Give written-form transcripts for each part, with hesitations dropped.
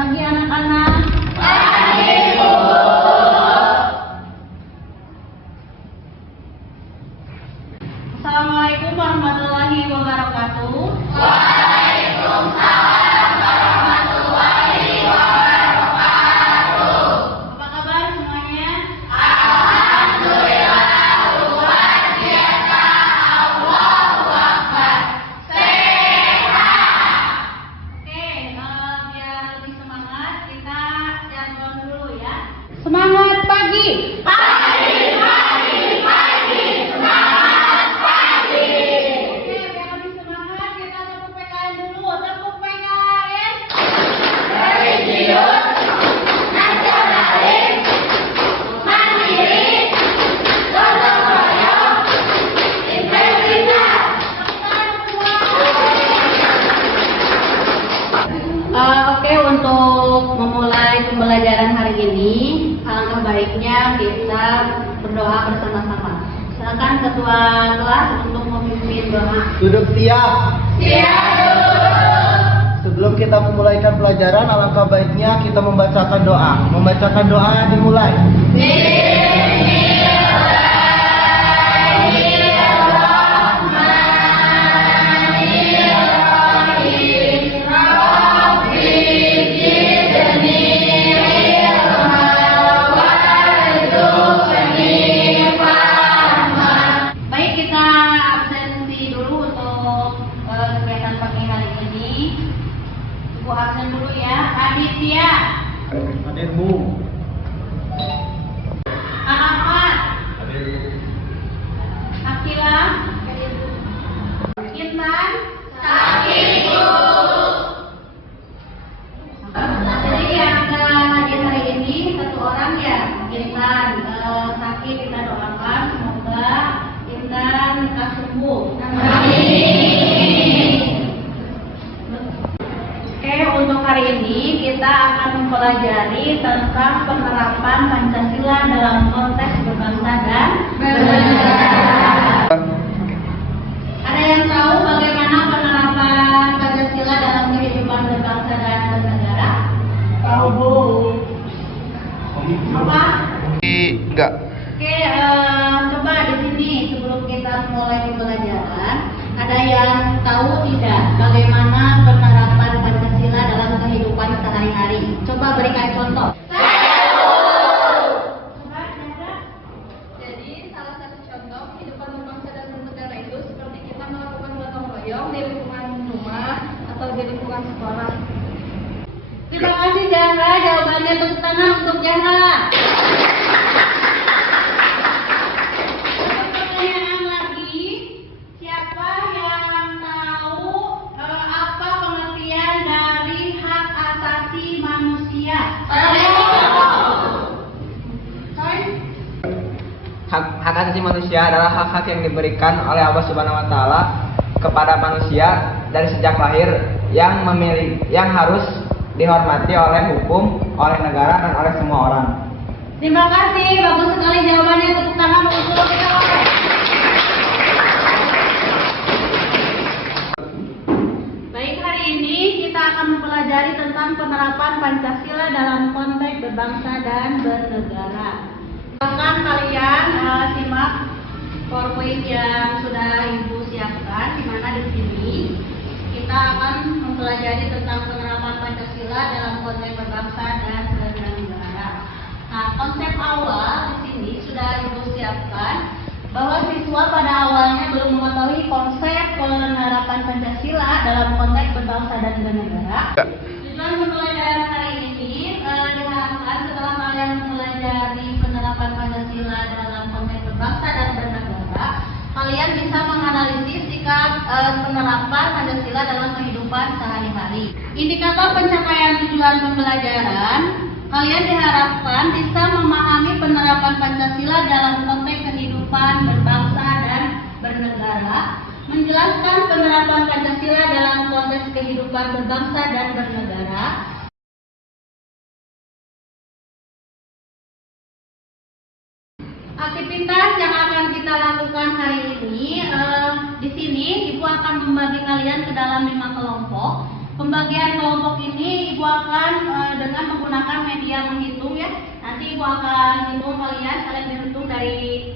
pagi anak-anak. Pagi, Bu. Assalamualaikum warahmatullahi wabarakatuh. Waalaikumsalam warahmatullahi wabarakatuh. Apa kabar semuanya? Alhamdulillah, luar biasa. Allahu Akbar. Sehat. Oke, biar lebih semangat kita jargon dulu ya. Semangat pagi. Pagi, pagi, pagi. Semangat pagi. Oke, biar lebih semangat kita tepuk PKN dulu. Tepuk PKN. Religius, nasionalis, mandiri, gotong royong, integritas. Oke, untuk memulai pembelajaran hari ini, alangkah baiknya kita berdoa bersama-sama. Silakan ketua kelas untuk memimpin doa. Duduk siap. Siap, Bu. Sebelum kita memulaikan pelajaran, alangkah baiknya kita membacakan doa. Membacakan doa dimulai. Baik, kita absensi dulu untuk kegiatan pagi hari ini. Ibu absen dulu ya. Aditya, Hadirmu. Ahmad, Akila, Intan. Sakit, Bu. Jadi yang hadir hari ini satu orang ya, Intan. Sakit kita doakan semoga Intan lekas sembuh. Oke, untuk hari ini kita akan mempelajari tentang penerapan Pancasila dalam konteks berbangsa dan bernegara. Ada yang tahu bagaimana penerapan Pancasila dalam kehidupan berbangsa dan bernegara? Tahu, Bu. Apa? Enggak. Oke, coba di sini sebelum kita mulai pembelajaran, ada yang tahu tidak bagaimana penerapan Pancasila dalam kehidupan sehari-hari? Coba berikan contoh. Coba, Chandra. Jadi salah satu contoh kehidupan berbangsa dan bernegara itu seperti kita melakukan gotong royong di lingkungan rumah atau di lingkungan sekolah. Terima kasih Zahra, jawabannya tepuk tangan untuk Zahra. Pertanyaan lagi, siapa yang tahu apa pengertian dari hak asasi manusia? Sorry? Hak asasi manusia adalah hak-hak yang diberikan oleh Allah Subhanahu wa taala kepada manusia dari sejak lahir yang harus dihormati oleh hukum, oleh negara dan oleh semua orang. Terima kasih, bagus sekali jawabannya, tepuk tangan untuk kita. Baik, hari ini kita akan mempelajari tentang penerapan Pancasila dalam konteks berbangsa dan bernegara. Silakan kalian simak PowerPoint yang sudah Ibu siapkan, di mana di sini kita akan mempelajari tentang penerapan Pancasila dalam konteks berbangsa dan bernegara. Nah, konsep awal di sini sudah Ibu siapkan bahwa siswa pada awalnya belum mengetahui konsep penerapan Pancasila dalam konteks berbangsa dan bernegara. Tujuan pembelajaran hari ini diharapkan setelah kalian mempelajari penerapan Pancasila dalam konteks berbangsa dan bernegara, kalian bisa menganalisis sikap penerapan Pancasila dalam kehidupan sehari-hari. Indikator pencapaian tujuan pembelajaran, kalian diharapkan bisa memahami penerapan Pancasila dalam konteks kehidupan berbangsa dan bernegara, menjelaskan penerapan Pancasila dalam konteks kehidupan berbangsa dan bernegara. Aktivitas yang akan kita lakukan hari ini, di sini Ibu akan membagi kalian ke dalam 5 kelompok. Pembagian kelompok ini Ibu akan dengan menggunakan media menghitung ya. Nanti Ibu akan hitung kalian berhitung dari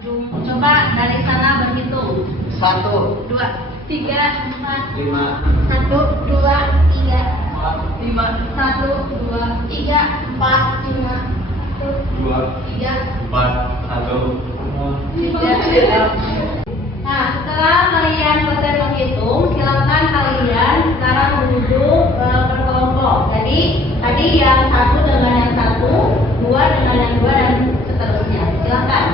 ujung. Coba dari sana berhitung. 1, 2, 3, 4, 5, 1, 2, 3, 5, 1, 2, 3, 4, 5, 2, 3, 4, 1, 3. Nah, setelah kalian selesai menghitung, silakan kalian sekarang duduk berkelompok. Jadi tadi yang satu dengan yang satu, dua dengan yang dua dan seterusnya. Silakan.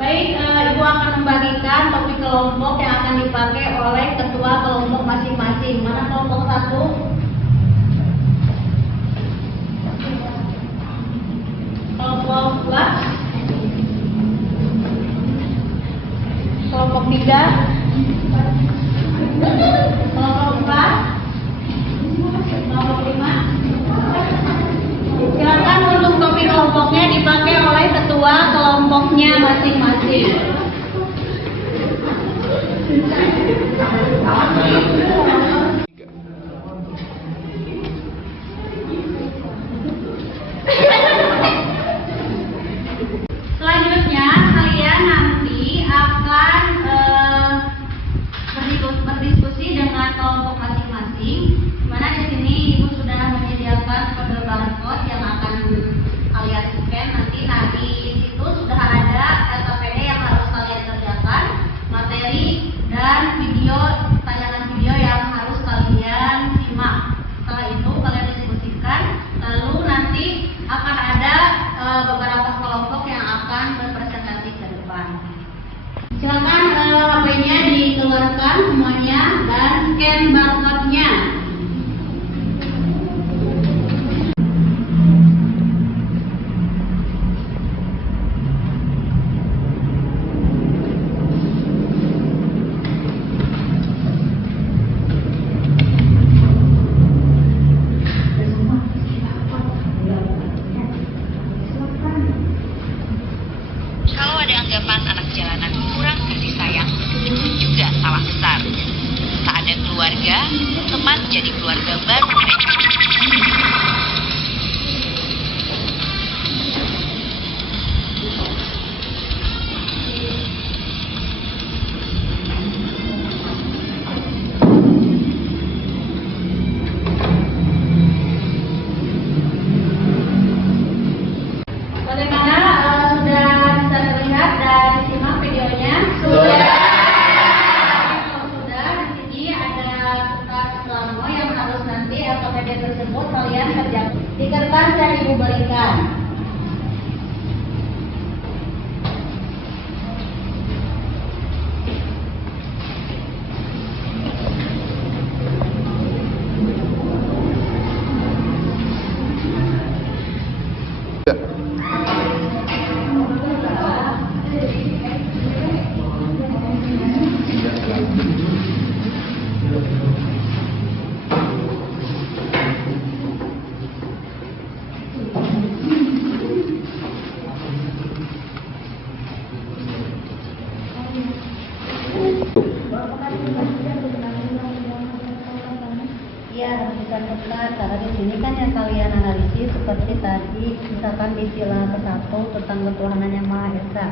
Baik, Ibu akan membagikan topik kelompok yang akan dipakai oleh ketua kelompok masing-masing. Mana kelompok satu? Kelompok dua? Kelompok tiga? Kelompok empat? Kelompok lima? Silakan untuk topik kelompoknya dipakai oleh ketua kelompoknya masing-masing. Selanjutnya kalian nanti akan berdiskusi dengan kelompok masing-masing. Dimana di sini Ibu sudah menyediakan kode barcode yang akan kalian scan nanti. Nah, di situ sudah ada LKPD yang harus kalian kerjakan, materi dan video, tayangan video yang harus kalian simak. Setelah itu kalian diskusikan, lalu nanti akan ada beberapa kelompok yang akan berpresentasi ke depan. Silakan HP-nya dikeluarkan semuanya dan scan barcode-nya. Kalau ada anggapan anak jalanan kurang kasih sayang, itu juga salah besar. Tak ada keluarga, teman jadi keluarga baru mereka. Bagaimana sudah bisa terlihat dan disimak videonya? Sudah. Kalau sudah, di sini ada kertas plano yang harus nanti LKPD tersebut kalian kerjakan. Di kertas yang Ibu berikan. Iya, bisa tepat karena di sini kan yang kalian analisis seperti tadi misalkan di sila ke-1 tentang ketuhanan yang Maha Esa.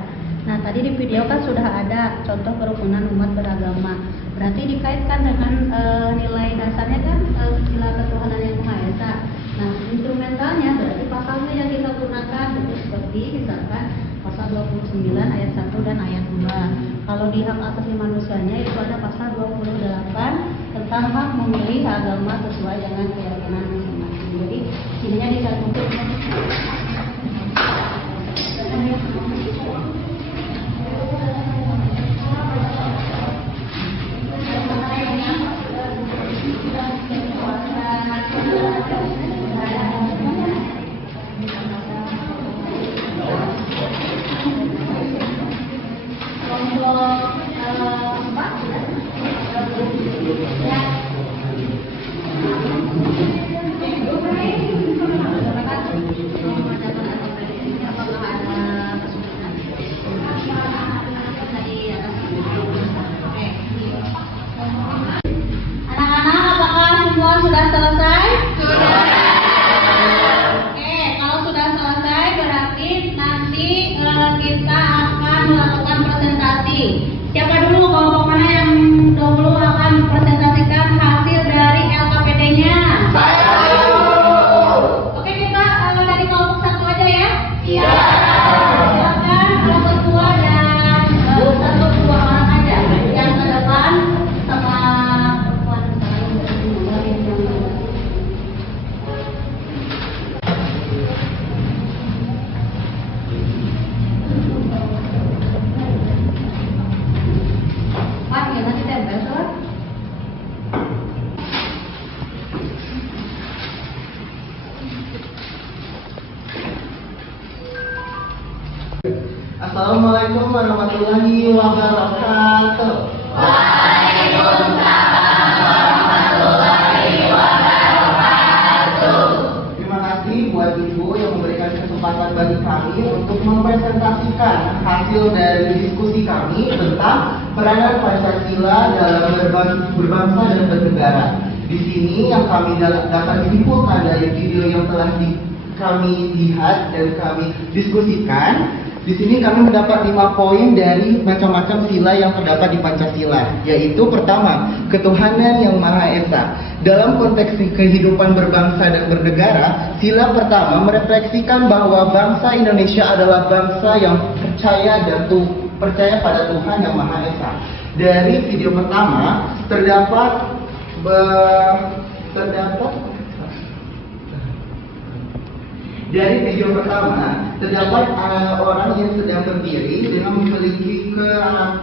Nah, tadi di video kan sudah ada contoh kerukunan umat beragama. Berarti dikaitkan dengan nilai dasarnya kan sila ketuhanan yang Maha Esa. Nah, instrumentalnya berarti pasalnya yang kita gunakan itu seperti misalkan pasal 29 ayat 1 dan ayat 2. Kalau di hak asasi manusianya itu ada pasal 28 tentang hak memilih agama sesuai dengan keyakinan masing-masing. Jadi ininya dicantumkan. Assalamualaikum warahmatullahi wabarakatuh. Terima kasih buat Ibu yang memberikan kesempatan bagi kami untuk mempresentasikan hasil dari diskusi kami tentang peranan Pancasila dalam berbangsa dan bernegara. Di sini yang kami dapat disimpulkan dari video yang telah kami lihat dan kami diskusikan. Di sini kami mendapat 5 poin dari macam-macam sila yang terdapat di Pancasila, yaitu pertama, ketuhanan yang Maha Esa. Dalam konteks kehidupan berbangsa dan bernegara, sila pertama merefleksikan bahwa bangsa Indonesia adalah bangsa yang percaya pada Tuhan yang Maha Esa. Dari video pertama terdapat Dari video pertama, terdapat orang yang sedang berdiri dengan memiliki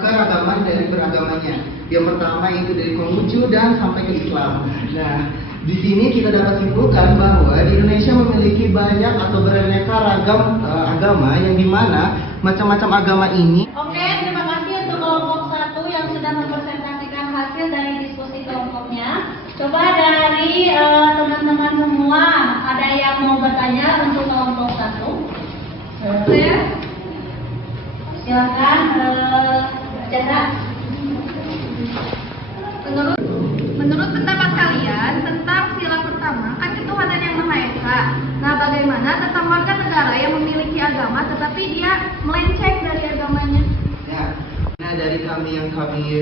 keragaman dari beragamanya. Yang pertama itu dari Konghucu dan sampai ke Islam. Nah, di sini kita dapat simpulkan bahwa di Indonesia memiliki banyak atau beraneka ragam agama yang dimana macam-macam agama ini. Oke, terima kasih untuk kelompok 1 yang sudah mempresentasikan hasil dari diskusi kelompoknya. Coba dari teman-teman semua, ada yang mau bertanya untuk kelompok 1? Silakan, Chandra. Menurut pendapat kalian tentang sila pertama kan ketuhanan yang Maha Esa. Nah, bagaimana tentang warga negara yang memiliki agama tetapi dia melenceng dari agamanya? Ya. Nah, dari kami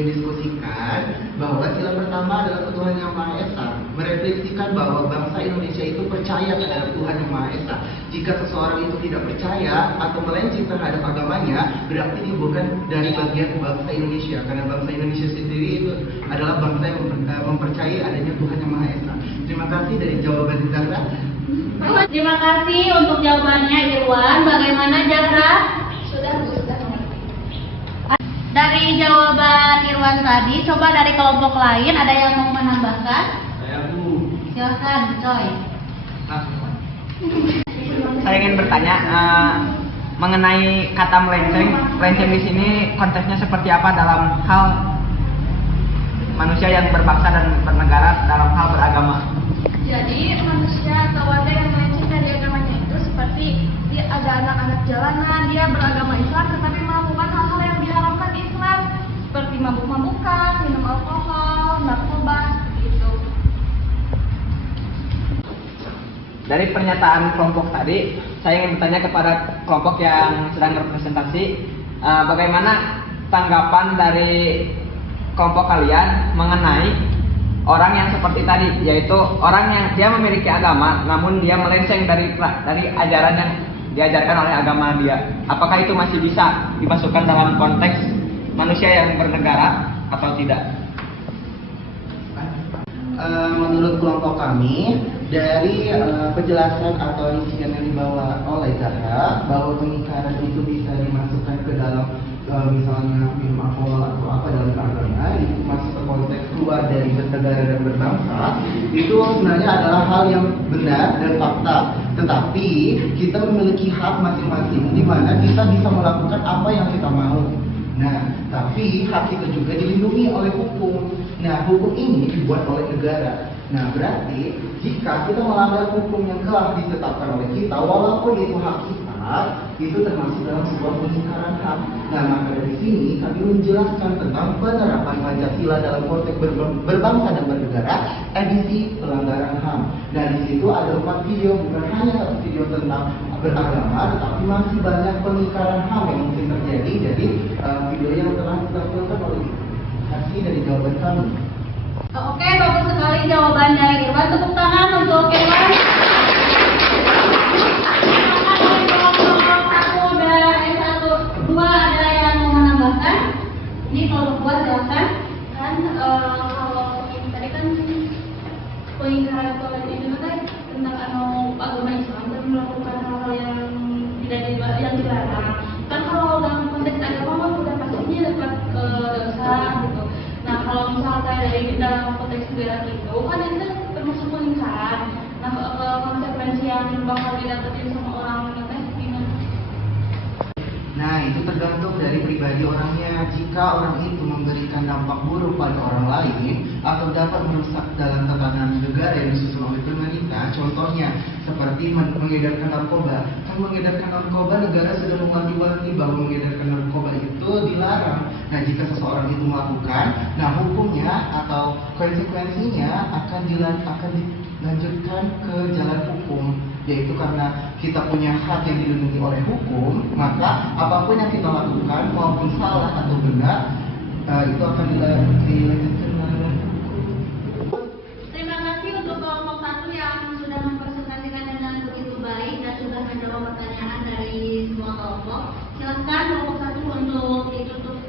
diskusikan bahwa sila pertama adalah ketuhanan yang Maha Esa, merefleksikan bahwa bangsa Indonesia itu percaya terhadap Tuhan yang Maha Esa. Jika seseorang itu tidak percaya atau melenceng terhadap agamanya, berarti dia bukan dari bagian bangsa Indonesia, karena bangsa Indonesia sendiri itu adalah bangsa yang mempercayai adanya Tuhan yang Maha Esa. Terima kasih dari jawaban Zahra. Terima kasih untuk jawabannya Irwan. Bagaimana Zahra? Sudah. Dari jawaban Irwan tadi, coba dari kelompok lain ada yang mau menambahkan? Saya Bu. Silakan, Coy. Saya ingin bertanya mengenai kata melenceng. Melenceng di sini konteksnya seperti apa dalam hal manusia yang berbangsa dan bernegara dalam hal beragama? Jadi manusia atau warga yang melenceng dari agamanya itu seperti dia ada anak-anak jalanan, dia beragama Islam tetapi melakukan hal-hal yang diharamkan Islam seperti mabuk-mabukan, minum alkohol, narkoba, gitu. Dari pernyataan kelompok tadi, saya ingin bertanya kepada kelompok yang sedang berpresentasi, bagaimana tanggapan dari kelompok kalian mengenai orang yang seperti tadi, yaitu orang yang dia memiliki agama, namun dia melenceng dari ajaran yang diajarkan oleh agama dia. Apakah itu masih bisa dimasukkan dalam konteks manusia yang bernegara atau tidak? Menurut kelompok kami, dari penjelasan atau insiden yang dibawa oleh Zahra, bahwa pengingkaran itu bisa dimasukkan ke dalam misalnya minum alkohol atau apa dalam agama, itu masuk ke konteks keluar dari bernegara dan berbangsa, itu sebenarnya adalah hal yang benar dan fakta. Tetapi kita memiliki hak masing-masing di mana kita bisa melakukan apa yang kita mau. Nah, tapi hak kita juga dilindungi oleh hukum. Nah, hukum ini dibuat oleh negara. Nah, berarti jika kita melanggar hukum yang telah ditetapkan oleh kita, walaupun itu hak kita, itu termasuk dalam sebuah pengingkaran hak. Nah, maka dari sini kami menjelaskan tentang penerapan Pancasila dalam konteks berbangsa dan bernegara, edisi pelanggaran HAM. Nah, di situ ada 4 video, bukan hanya 1 video tentang beragama, tetapi masih banyak pengingkaran HAM yang mungkin terjadi. Jadi video yang telah ditampilkan oleh hasil dari jawaban kami. Oke, bagus sekali jawaban dari Irwan. Tepuk tangan untuk Irwan. Ini kelompok 2 silakan. Kan kalau ini tadi kan pengingkaran kepada itu kan tentang agama Islam dan melakukan hal-hal yang yang dilarang. Kan kalau dalam konteks agama kan udah pastinya dekat dosa gitu. Nah, kalau misalkan dari dalam konteks negara itu kan itu termasuk pengingkaran. Nah, konsekuensi yang bakal didapetin sama orang itu gimana? Nah, itu tergantung dari pribadi orangnya. Jika orang itu memberikan dampak buruk pada orang lain atau dapat merusak dalam tatanan negara yang disusun oleh pemerintah, contohnya seperti mengedarkan narkoba. Kan mengedarkan narkoba, negara sudah mewanti-wanti bahwa mengedarkan narkoba itu dilarang. Nah, jika seseorang itu melakukan, nah hukumnya atau konsekuensinya akan dilanjutkan ke jalan hukum, yaitu karena kita punya hak yang dilindungi oleh hukum, maka apapun yang kita lakukan maupun salah atau benar itu akan dilanjutkan oleh hukum. Terima kasih untuk kelompok 1 yang sudah mempresentasikan dengan begitu baik dan sudah menjawab pertanyaan dari semua kelompok. Silakan kelompok 1 untuk ditutup.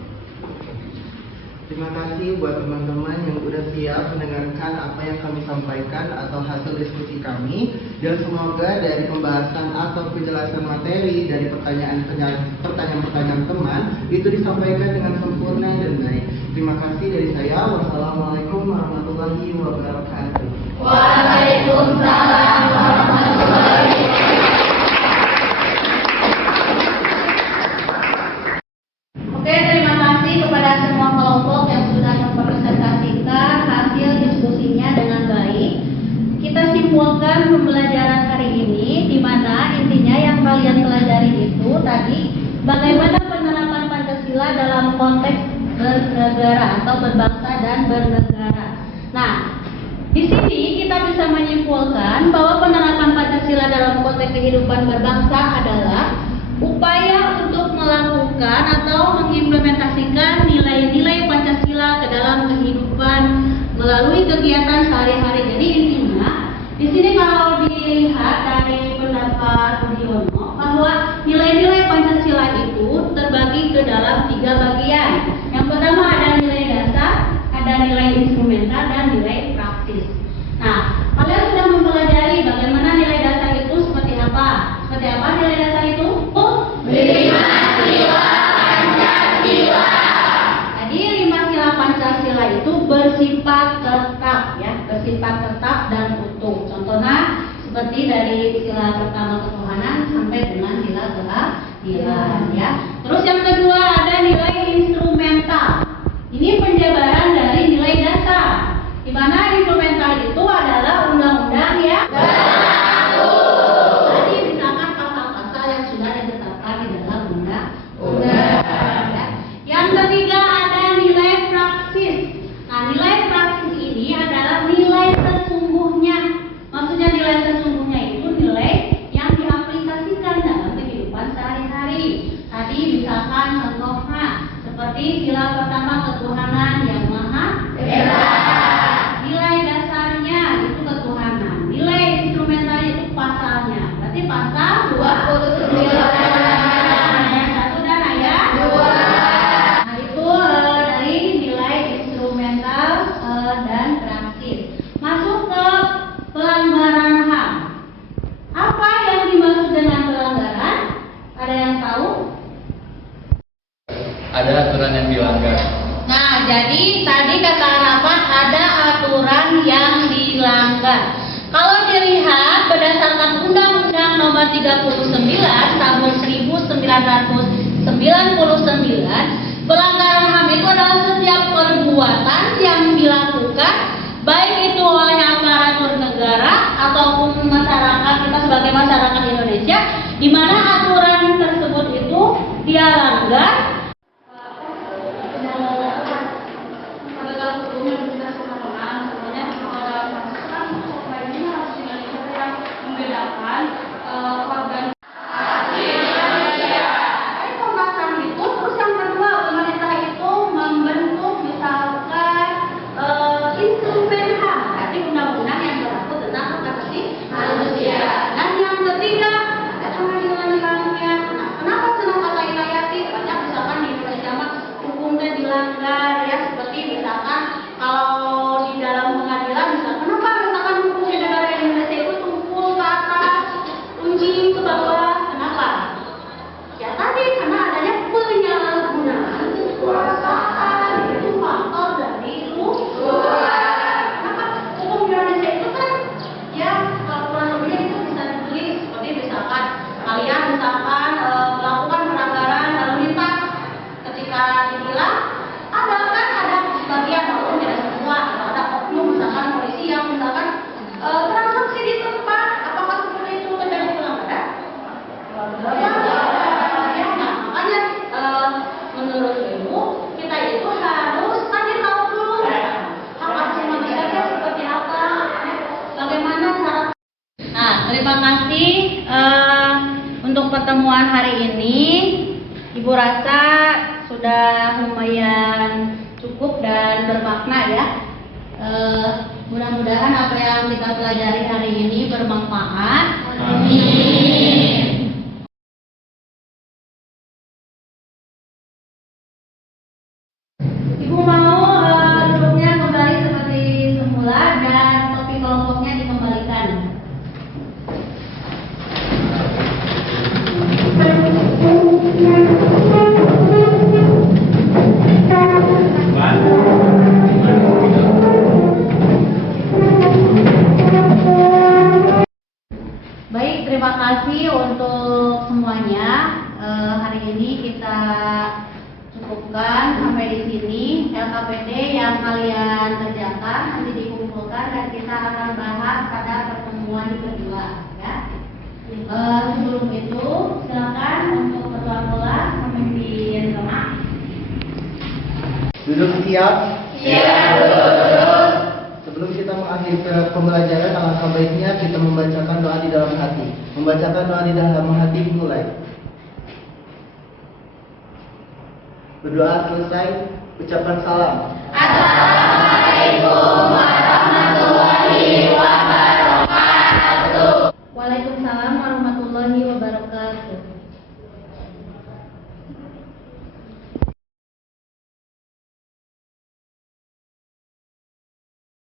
Terima kasih buat teman-teman yang udah siap mendengarkan apa yang kami sampaikan atau hasil diskusi kami, dan semoga dari pembahasan atau penjelasan materi dari pertanyaan-pertanyaan teman itu disampaikan dengan sempurna dan baik. Terima kasih dari saya. Wassalamualaikum warahmatullahi wabarakatuh. Waalaikumsalam warahmatullahi wabarakatuh. Oke, terima kasih kepada semua kelompok yang sudah mempresentasikan hasil diskusinya dengan baik. Kita simpulkan pembelajaran hari ini, di mana intinya yang kalian pelajari itu tadi bagaimana penerapan Pancasila dalam konteks bernegara atau berbangsa dan bernegara. Nah, di sini kita bisa menyimpulkan bahwa penerapan Pancasila dalam konteks kehidupan berbangsa adalah upaya untuk melakukan atau mengimplementasikan nilai-nilai Pancasila ke dalam kehidupan melalui kegiatan sehari-hari. Jadi intinya di sini kalau dilihat dari pendapat Budiono bahwa nilai-nilai Pancasila itu terbagi ke dalam 3 bagian. Yang pertama ada nilai dasar, ada nilai instrumental, dan nilai praktis. Nah, kalian sudah mempelajari bagaimana nilai dasar itu seperti apa? Seperti apa nilai dasar itu? 5 sila Pancasila. Jadi 5 sila Pancasila itu bersifat tetap ya, bersifat tetap dan utuh. Contohnya seperti dari sila pertama ketuhanan sampai dengan sila keadilan ya. Terus yang kedua ada nilai instrumental. Ini penjabaran dari nilai dasar. Di mana instrumental itu adalah undang-undang ya. Tadi misalkan pasal-pasal yang sudah ditetapkan di dalam undang-undang. Ya. Yang ketiga ada nilai praksis. Nah, nilai praksis ini adalah nilai sesungguhnya. Maksudnya nilai sesungguhnya itu nilai yang diaplikasikan dalam kehidupan sehari-hari. Tadi misalkan contohnya seperti sila pertama ketuhanan yang maha esa. Nilai dasarnya itu ketuhanan. Nilai instrumentalnya itu pasalnya. Berarti pasal 29. Ayat 1 dan ayat 2. Nah, itu dari nilai instrumental dan praktis. Masuk ke pelanggaran HAM. Apa yang dimaksud dengan pelanggaran? Ada yang tahu? Ada aturan yang dilanggar. Nah, jadi tadi kata Rapat ada aturan yang dilanggar. Kalau dilihat berdasarkan Undang-Undang Nomor 39 Tahun 1999, pelanggaran HAM itu adalah setiap perbuatan yang dilakukan baik itu oleh aparatur negara ataupun masyarakat kita sebagai masyarakat Indonesia, di mana aturan tersebut itu dia langgar. Dan yang ketiga, ada pengadilan hilangnya. Nah, kenapa senang kata ilayati? Banyak bisa Ya, nah, makanya menurut ilmu kita itu harus cari tahu dulu hak asasi manusia itu seperti apa, bagaimana cara. Nah, terima kasih untuk pertemuan hari ini. Ibu rasa sudah lumayan cukup dan bermakna ya. Mudah-mudahan apa yang kita pelajari hari ini bermanfaat. Amin. Ibu mau duduknya kembali seperti semula dan topik kelompoknya dikembalikan. Baik, terima kasih untuk semuanya. Hari ini kita cukupkan sampai di sini. LKPD yang kalian kerjakan nanti dikumpulkan dan kita akan bahas pada pertemuan kedua. Ya. Sebelum itu, silakan untuk ketua kelas memimpin doa. Duduk siap. Siap. Sebelum kita mengakhiri pembelajaran, alangkah baiknya kita membacakan doa di dalam hati. Membacakan doa di dalam hati mulai. Berdoa selesai, ucapan salam. Assalamualaikum warahmatullahi